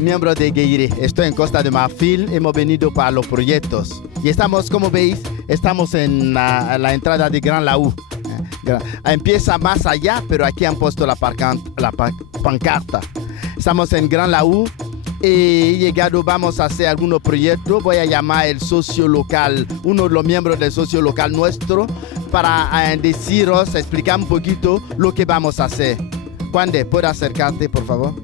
miembro de Gueire. Estoy en Costa de Marfil. Hemos venido para los proyectos. Y estamos, como veis, estamos en la entrada de Gran Laú. Empieza más allá, pero aquí han puesto la pancarta. Estamos en Gran Laú y llegado vamos a hacer algunos proyectos. Voy a llamar el socio local, uno de los miembros del socio local nuestro, para deciros, explicar un poquito lo que vamos a hacer. Kwande, ¿puedes acercarte, por favor?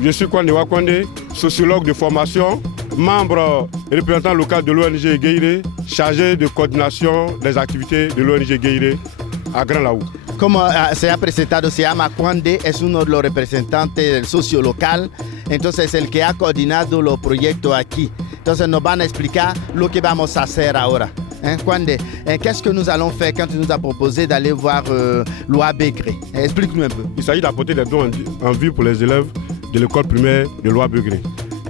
Je suis Kwande Wakwande, sociologue de formation, membre et représentant local de l'ONG Gueire, chargé de coordination des activités de l'ONG Gueire a Gran Laú. Como se ha presentado, se llama Kwande, es uno de los representantes del socio local, entonces el que ha coordinado los proyectos aquí. Entonces nos van a explicar lo que vamos a hacer ahora. Kwande, qu'est-ce que nous allons faire quand tu nous as proposé d'aller voir l'OA Begré? Explique-nous un peu. Il s'agit d'apporter des dons en vie pour les élèves de l'école primaire de l'OA Begré.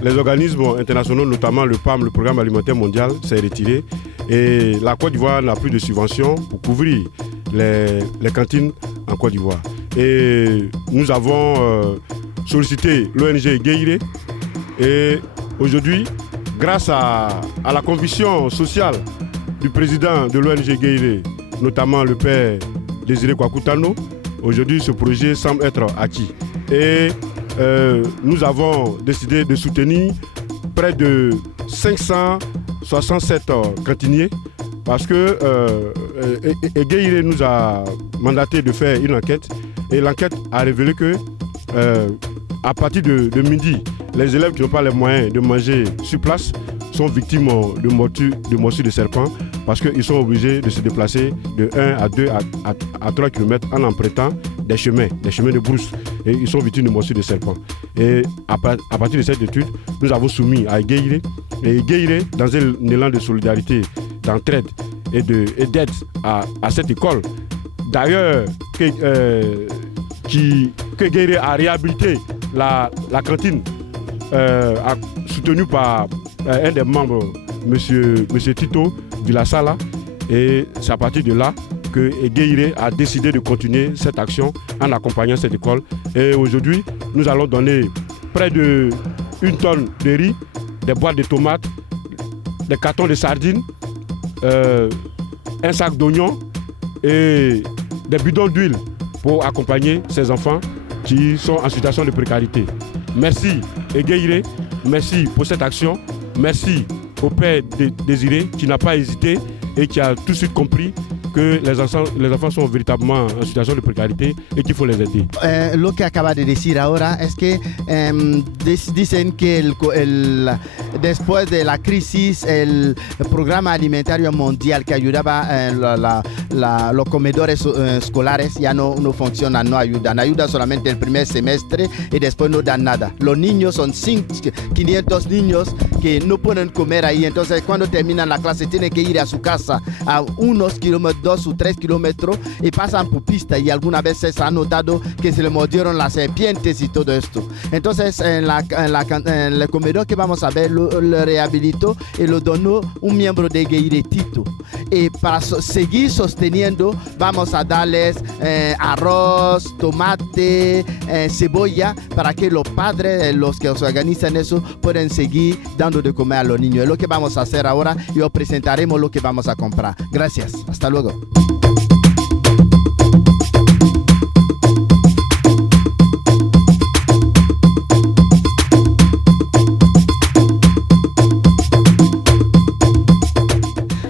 Les organismes internationaux, notamment le PAM, le Programme alimentaire mondial, s'est retiré et la Côte d'Ivoire n'a plus de subventions pour couvrir les cantines en Côte d'Ivoire. Et nous avons sollicité l'ONG Gueire et aujourd'hui, grâce à la conviction sociale du président de l'ONG Gueire, notamment le père Désiré Kwakutano, aujourd'hui ce projet semble être acquis. Et nous avons décidé de soutenir près de 567 cantiniers parce que Gueire nous a mandaté de faire une enquête et l'enquête a révélé que à partir de midi, les élèves qui n'ont pas les moyens de manger sur place sont victimes de morsures de serpents parce qu'ils sont obligés de se déplacer de 1 à 2 à 3 km en empruntant des chemins de brousse. Et ils sont victimes de morsures de serpents. Et à partir de cette étude, nous avons soumis à Gueire. Et Gueire, dans un élan de solidarité, d'entraide et d'aide à cette école, d'ailleurs, que Gueire a réhabilité la cantine, soutenue par un des membres, monsieur Tito Vilasala. Et c'est à partir de là que Gueire a décidé de continuer cette action en accompagnant cette école. Et aujourd'hui, nous allons donner près de 1 tonne de riz, des boîtes de tomates, des cartons de sardines, un sac d'oignons et des bidons d'huile pour accompagner ces enfants qui sont en situation de précarité. Merci Gueire, merci pour cette action, merci au père Désiré qui n'a pas hésité et qui a tout de suite compris que les enfants son véritablement en situation de précarité y qu'il faut les aider. Lo que acaba de decir ahora es que dicen que después de la crisis el programa alimentario mundial que ayudaba los comedores escolares ya no funcionan, no ayudan solamente el primer semestre y después no dan nada. Los niños son 500 niños que no pueden comer ahí, entonces cuando terminan la clase tienen que ir a su casa a unos kilómetros, 2 o 3 kilómetros y pasan por pista y algunas veces se ha notado que se le mordieron las serpientes y todo esto. Entonces en el comedor que vamos a ver lo rehabilitó y lo donó un miembro de Gueire, Tito. Y para seguir sosteniendo vamos a darles arroz, tomate, cebolla para que los padres, los que se organizan eso, puedan seguir dando de comer a los niños. Es lo que vamos a hacer ahora y os presentaremos lo que vamos a comprar. Gracias. Hasta luego.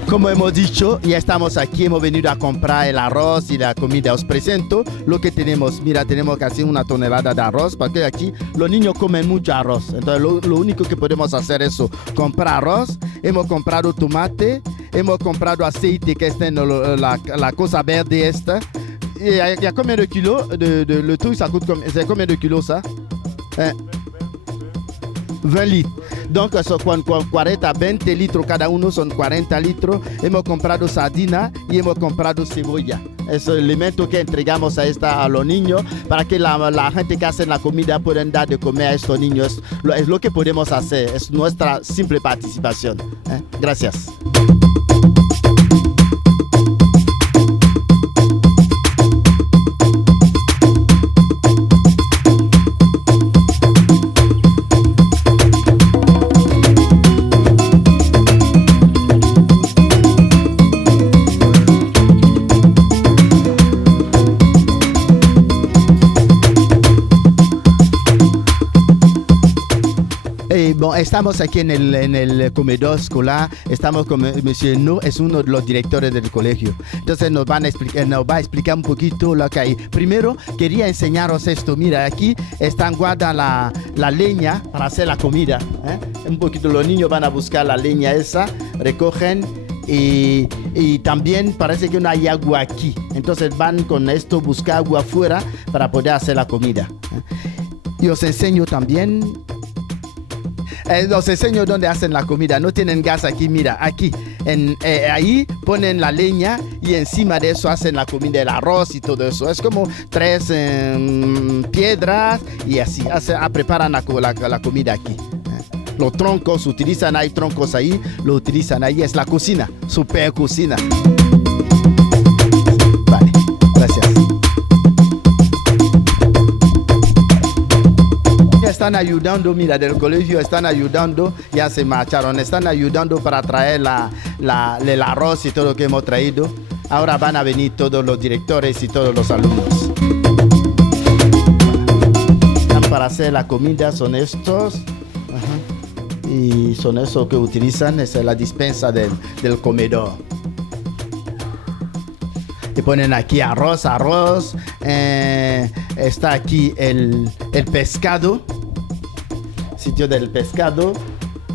Como hemos dicho, ya estamos aquí, hemos venido a comprar el arroz y la comida. Os presento lo que tenemos. Mira, tenemos casi 1 tonelada de arroz, porque aquí los niños comen mucho arroz. Entonces lo único que podemos hacer es comprar arroz. Hemos comprado tomate, hemos comprado aceite, que está en la cosa verde esta. Il y a combien de kilos le tout, ça coûte c'est combien de kilos ça? 20 litros. Donc son 20 litros cada uno, son 40 litros. Hemos comprado sardina y hemos comprado cebolla. Es el alimento que entregamos a los niños para que la gente que hace la comida puedan dar de comer a estos niños. Es lo que podemos hacer, es nuestra simple participación. Gracias. estamos aquí en el comedor escolar, estamos con Monsieur No, es uno de los directores del colegio. Entonces nos va a explicar un poquito lo que hay. Primero, quería enseñaros esto. Mira, aquí están guardada la leña para hacer la comida. Un poquito los niños van a buscar la leña esa, recogen y también parece que no hay agua aquí. Entonces van con esto a buscar agua afuera para poder hacer la comida. Y os enseño también... os enseño dónde hacen la comida. No tienen gas aquí, mira, aquí. Ahí ponen la leña y encima de eso hacen la comida, el arroz y todo eso. Es como 3 piedras y así preparan la comida aquí. Los troncos utilizan, hay troncos ahí, lo utilizan ahí. Es la cocina, super cocina. Vale, gracias. Están ayudando, mira, del colegio están ayudando, ya se marcharon, están ayudando para traer el arroz y todo lo que hemos traído. Ahora van a venir todos los directores y todos los alumnos. Para hacer la comida son estos. Ajá. Y son esos que utilizan, es la dispensa del comedor. Y ponen aquí arroz. Está aquí el pescado. Sitio del pescado,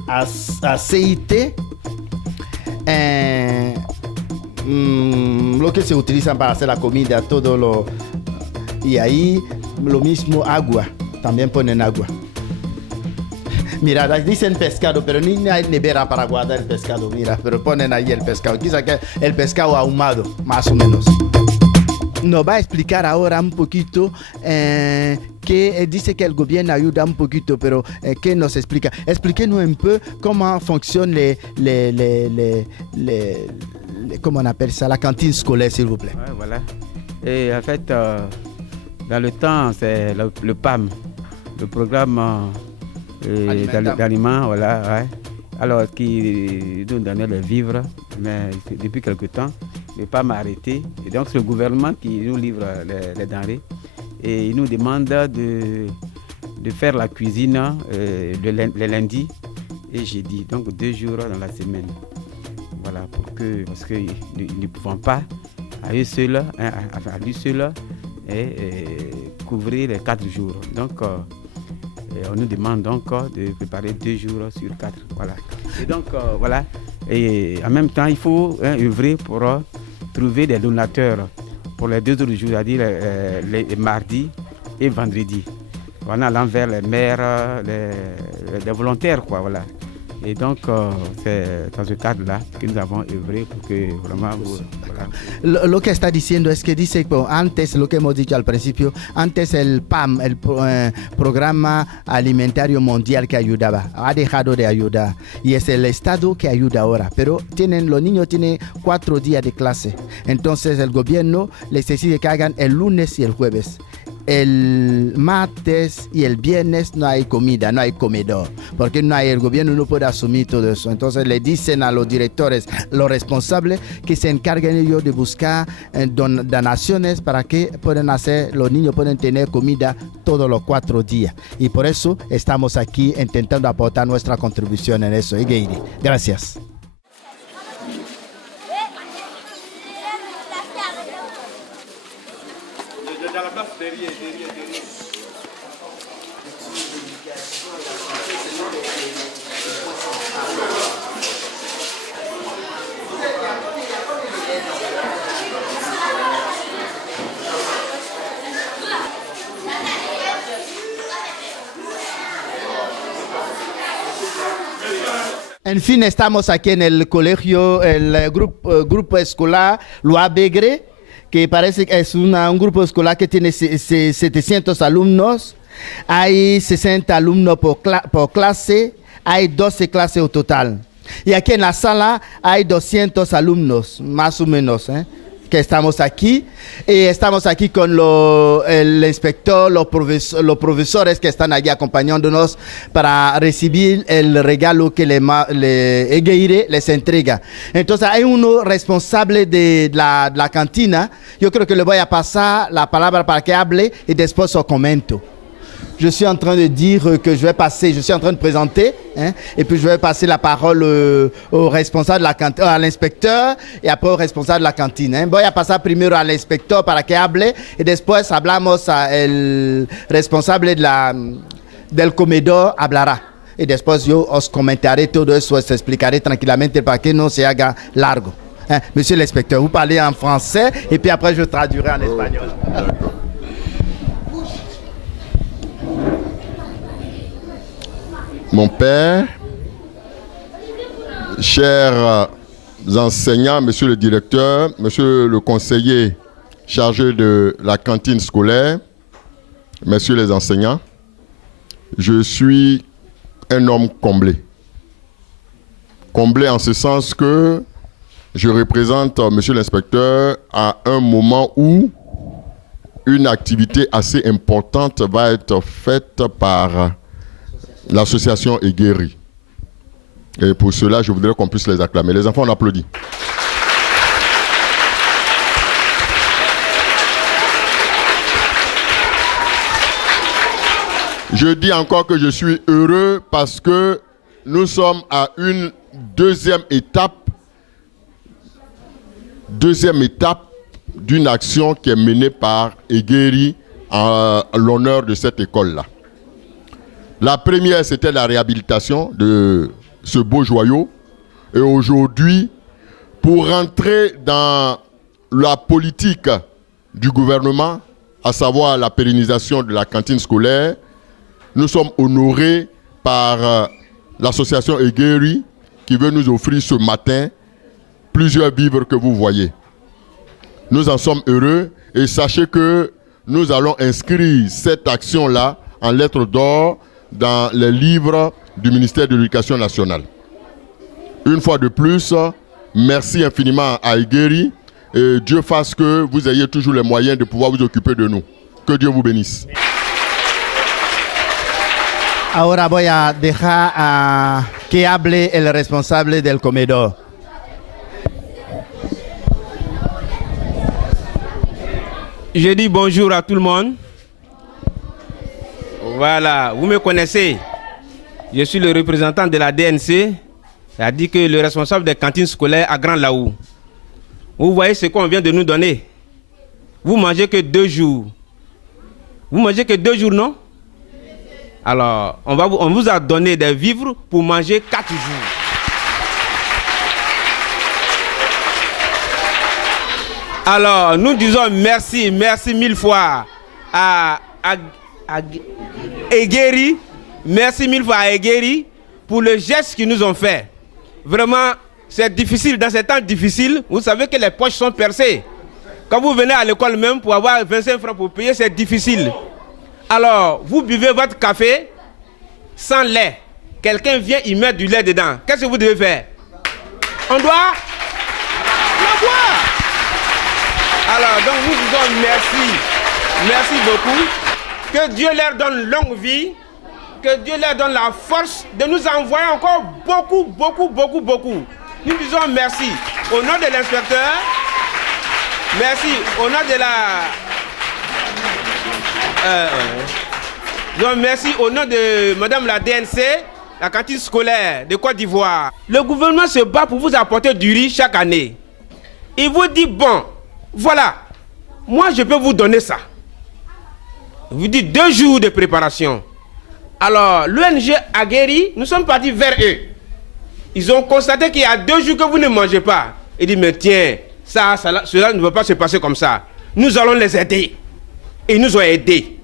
aceite, lo que se utiliza para hacer la comida, y ahí lo mismo, agua, también ponen agua. Mira, dicen pescado, pero ni hay nevera para guardar el pescado, mira, pero ponen ahí el pescado, quizá que el pescado ahumado, más o menos. Nos va a explicar ahora un poquito que dice que el gobierno ayuda un poquito, pero ¿qué nos explica? Expliquez-nous un peu comment fonctionne comment on appelle ça, la cantine scolaire, s'il vous plaît. Ouais, voilà. Et en fait, dans le temps, c'est le PAM, le programme d'aliments, voilà, ouais. Alors, qui nous donnait les vivres, mais depuis quelque temps, le PAM a arrêté. Et donc, c'est le gouvernement qui nous livre les denrées. Et il nous demande de faire la cuisine les lundis et jeudi, donc 2 jours dans la semaine. Voilà, parce qu'ils ne pouvons pas, à eux seuls, à lui seul, couvrir les 4 jours. Donc, on nous demande donc de préparer 2 jours sur 4. Voilà. Et donc, voilà. Et en même temps, il faut œuvrer pour trouver des donateurs pour les 2 autres jours, c'est-à-dire les mardis et vendredis. En allant vers les maires, les volontaires, quoi, voilà. Et donc, c'est dans ce cadre-là que nous avons œuvré pour que vraiment... Voilà. Lo que está diciendo es que dice, antes, lo que hemos dicho al principio, antes el PAM, el Programa Alimentario Mundial que ayudaba, ha dejado de ayudar. Y es el Estado que ayuda ahora. Pero los niños tienen 4 días de clase. Entonces el gobierno les decide que hagan el lunes y el jueves. El martes y el viernes no hay comida, no hay comedor, porque el gobierno no puede asumir todo eso. Entonces le dicen a los directores, los responsables, que se encarguen ellos de buscar donaciones para que los niños puedan tener comida todos los 4 días. Y por eso estamos aquí intentando aportar nuestra contribución en eso. Gracias. En fin, estamos aquí en el colegio, el grupo escolar Loa Begre, que parece que es un grupo escolar que tiene 700 alumnos. Hay 60 alumnos por clase, hay 12 clases en total. Y aquí en la sala hay 200 alumnos, más o menos, que estamos aquí. Y estamos aquí con el inspector, los profesores que están allí acompañándonos para recibir el regalo que Egeire les entrega. Entonces hay uno responsable de la cantina. Yo creo que le voy a pasar la palabra para que hable y después os comento. je suis en train de dire que je suis en train de présenter, hein, et puis je vais passer la parole au responsable de la cantine, à l'inspecteur, et après au responsable de la cantine. Hein. Voy a pasar primero al inspector para que hable, y después hablamos al responsable del comedor hablará. Y después yo os comentaré todo eso, os explicaré tranquilamente para que no se haga largo. Hein, monsieur l'inspecteur, vous parlez en français, et puis après je traduirai en espagnol. Mon père, chers enseignants, monsieur le directeur, monsieur le conseiller chargé de la cantine scolaire, messieurs les enseignants, je suis un homme comblé. Comblé en ce sens que je représente monsieur l'inspecteur à un moment où une activité assez importante va être faite par l'association Egueri. Et pour cela, je voudrais qu'on puisse les acclamer. Les enfants, on applaudit. Je dis encore que je suis heureux parce que nous sommes à une deuxième étape d'une action qui est menée par Egueri en l'honneur de cette école-là. La première, c'était la réhabilitation de ce beau joyau. Et aujourd'hui, pour rentrer dans la politique du gouvernement, à savoir la pérennisation de la cantine scolaire, nous sommes honorés par l'association Egueri qui veut nous offrir ce matin plusieurs vivres que vous voyez. Nous en sommes heureux et sachez que nous allons inscrire cette action-là en lettres d'or dans les livres du ministère de l'Éducation nationale. Une fois de plus, merci infiniment à Egueri et Dieu fasse que vous ayez toujours les moyens de pouvoir vous occuper de nous. Que Dieu vous bénisse. Ahora voy a dejar que hable el responsable del comedor. Je dis bonjour à tout le monde. Voilà, vous me connaissez. Je suis le représentant de la DNC, c'est-à-dire que le responsable des cantines scolaires à Grand Laou. Vous voyez ce qu'on vient de nous donner. Vous mangez que 2 jours. Vous mangez que 2 jours, non? Alors, on vous a donné des vivres pour manger 4 jours. Alors, nous disons merci mille fois à Egueri. Merci mille fois à Egueri pour le geste qu'ils nous ont fait. Vraiment, c'est difficile. Dans ces temps difficiles, vous savez que les poches sont percées. Quand vous venez à l'école même pour avoir 25 francs pour payer, c'est difficile. Alors, vous buvez votre café sans lait. Quelqu'un vient y mettre du lait dedans. Qu'est-ce que vous devez faire? On doit la boire. Alors, donc nous disons merci. Merci beaucoup. Que Dieu leur donne longue vie. Que Dieu leur donne la force de nous envoyer encore beaucoup. Nous disons merci. Au nom de l'inspecteur, merci. Au nom de donc merci au nom de Madame la DNC, la cantine scolaire de Côte d'Ivoire. Le gouvernement se bat pour vous apporter du riz chaque année. Il vous dit, bon, voilà, moi je peux vous donner ça. Il vous dit 2 jours de préparation. Alors, l'ONG Egueri, nous sommes partis vers eux. Ils ont constaté qu'il y a 2 jours que vous ne mangez pas. Ils disent, mais tiens, cela ne va pas se passer comme ça. Nous allons les aider. Et ils nous ont aidés.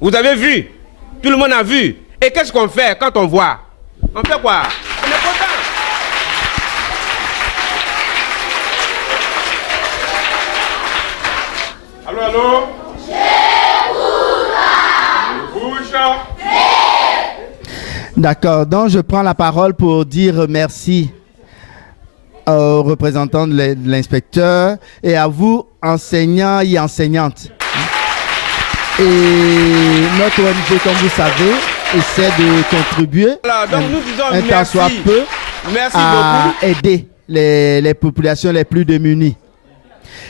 Vous avez vu? Tout le monde a vu. Et qu'est-ce qu'on fait quand on voit? On fait quoi? On est content. Allô? D'accord, donc je prends la parole pour dire merci aux représentants de l'inspecteur et à vous, enseignants et enseignantes. Et notre ONG, comme vous savez, essaie de contribuer un tant soit peu à aider les populations les plus démunies.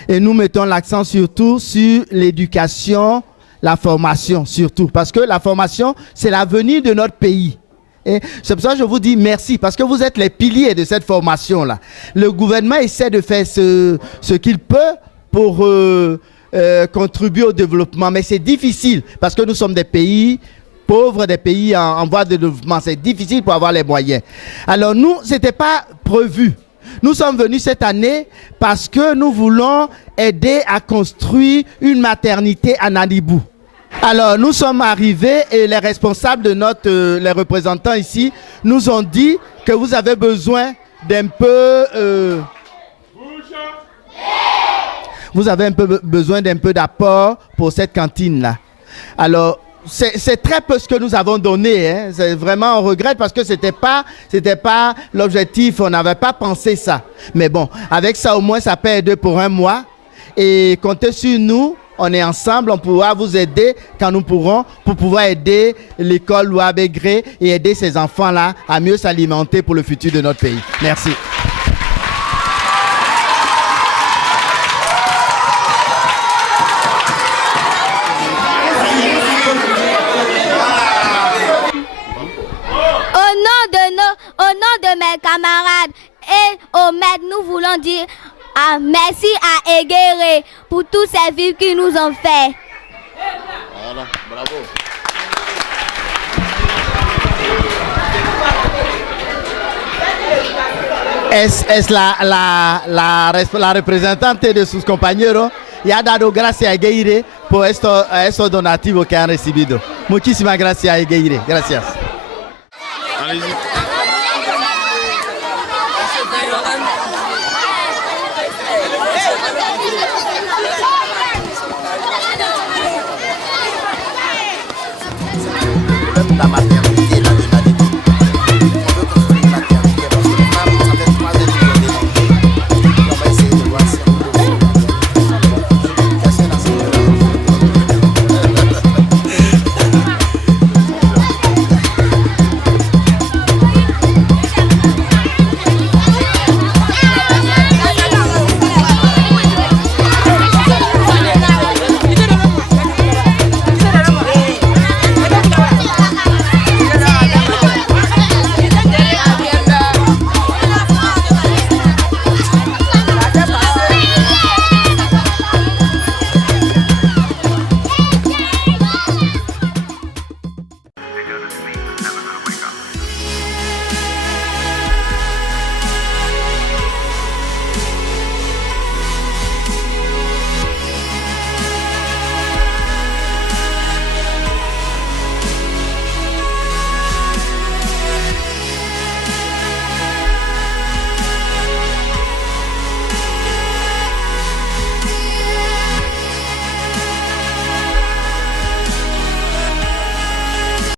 Et nous mettons l'accent surtout sur l'éducation, la formation surtout, parce que la formation, c'est l'avenir de notre pays. Et c'est pour ça que je vous dis merci, parce que vous êtes les piliers de cette formation-là. Le gouvernement essaie de faire ce qu'il peut pour contribuer au développement, mais c'est difficile, parce que nous sommes des pays pauvres, des pays en voie de développement. C'est difficile pour avoir les moyens. Alors nous, ce n'était pas prévu. Nous sommes venus cette année parce que nous voulons aider à construire une maternité à Nanibou. Alors, nous sommes arrivés et les responsables de les représentants ici nous ont dit que vous avez besoin d'un peu... vous avez besoin d'un peu d'apport pour cette cantine-là. Alors, c'est très peu ce que nous avons donné. Hein. C'est vraiment, on regrette parce que c'était pas l'objectif, on n'avait pas pensé ça. Mais bon, avec ça au moins, ça peut aider pour un mois. Et comptez sur nous, on est ensemble, on pourra vous aider quand nous pourrons pour pouvoir aider l'école Louabégré et aider ces enfants-là à mieux s'alimenter pour le futur de notre pays. Merci. Au nom de mes camarades et au maître, nous voulons dire merci à Eguéré pour tous ces vivres qu'ils nous ont fait. Voilà, bravo. Es la representante de sus compañeros y ha dado gracias a Eguéré por estos donativos que han recibido. Muchísimas gracias, Eguéré. Gracias. Allez-y.